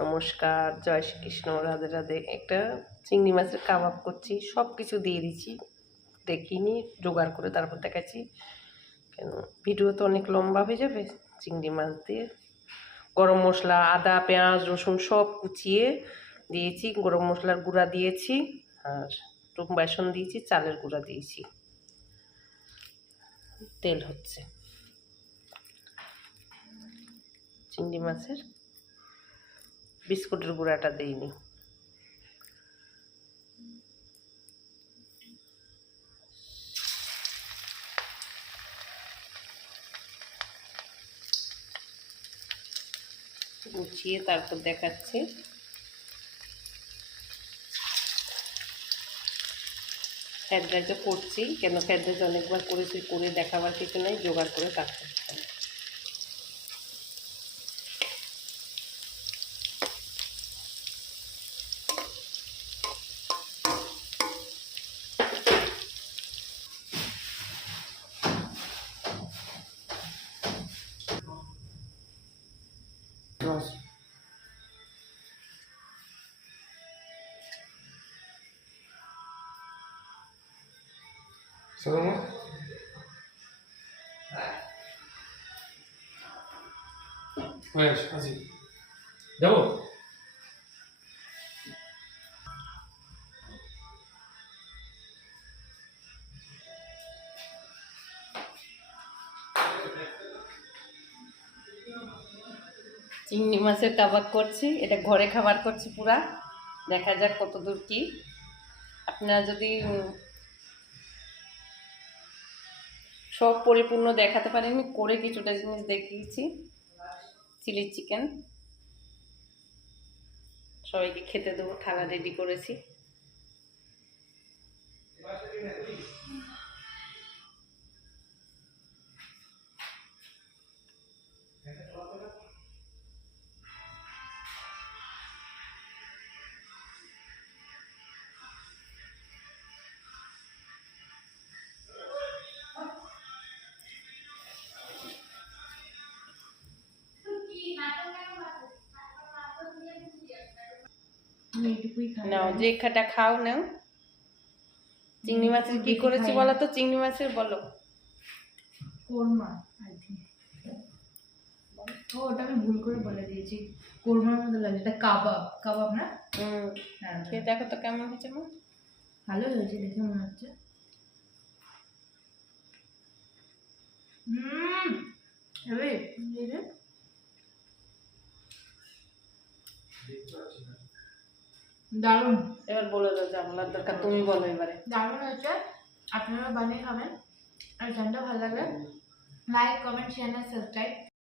নমস্কার, জয় শ্রীকৃষ্ণ, রাধে রাধে। একটা চিংড়ি মাছের কাবাব করছি, সব কিছু দিয়ে দিচ্ছি, দেখিনি, জোগাড় করে তারপর দেখাচ্ছি। কেন ভিডিও তো অনেক লম্বা হয়ে যাবে। চিংড়ি মাছ দিয়ে গরম মশলা, আদা, পেঁয়াজ, রসুন সব কুচিয়ে দিয়েছি, গরম মশলার গুঁড়া দিয়েছি, আর বেসন দিয়েছি, চালের গুঁড়া দিয়েছি। তেল হচ্ছে চিংড়ি মাছের, বিস্কুটের গুঁড়াটা দিইনি। গুছিয়ে তারপর দেখাচ্ছি। ফ্রাইড রাইসও করছি, কেন ফ্রাইড রাইস অনেকবার করেছি, করে দেখাবার কিছু নেই, জোগাড় করে তারপর Salama. Weź, Azji. Dało. চিংড়ি মাছের কাবাব করছি, এটা ঘরে খাবার করছি পুরা। দেখা যাক কত দূর কি। আপনারা যদি সব পরিপূর্ণ দেখাতে পারেনি, করে কিছুটা জিনিস দেখিয়েছি। চিলি চিকেন সবাইকে খেতে দেবো, থালা রেডি করেছি। নাও, যে খাটা খাও নাও। চিংড়ি মাছের কি করেছি বলো তো? চিংড়ি মাছের বলো। Korma, I think. ও, ওটা আমি ভুল করে বলে দিয়েছি। কোরমার মতো লাগে, এটা কাবাব। কাবাব না? হ্যাঁ, খেয়ে দেখো তো কেমন হয়েছে। মা ভালো হয়েছে দেখে মনে হচ্ছে। দারুণ। এবার বলে দাও, যা বলার দরকার তুমি বলো এবারে। দারুণ হয়েছে, আপনারা বানিয়ে খাবেন। আর চ্যানেলটা ভালো লাগলে লাইক, কমেন্ট, শেয়ার, সাবস্ক্রাইব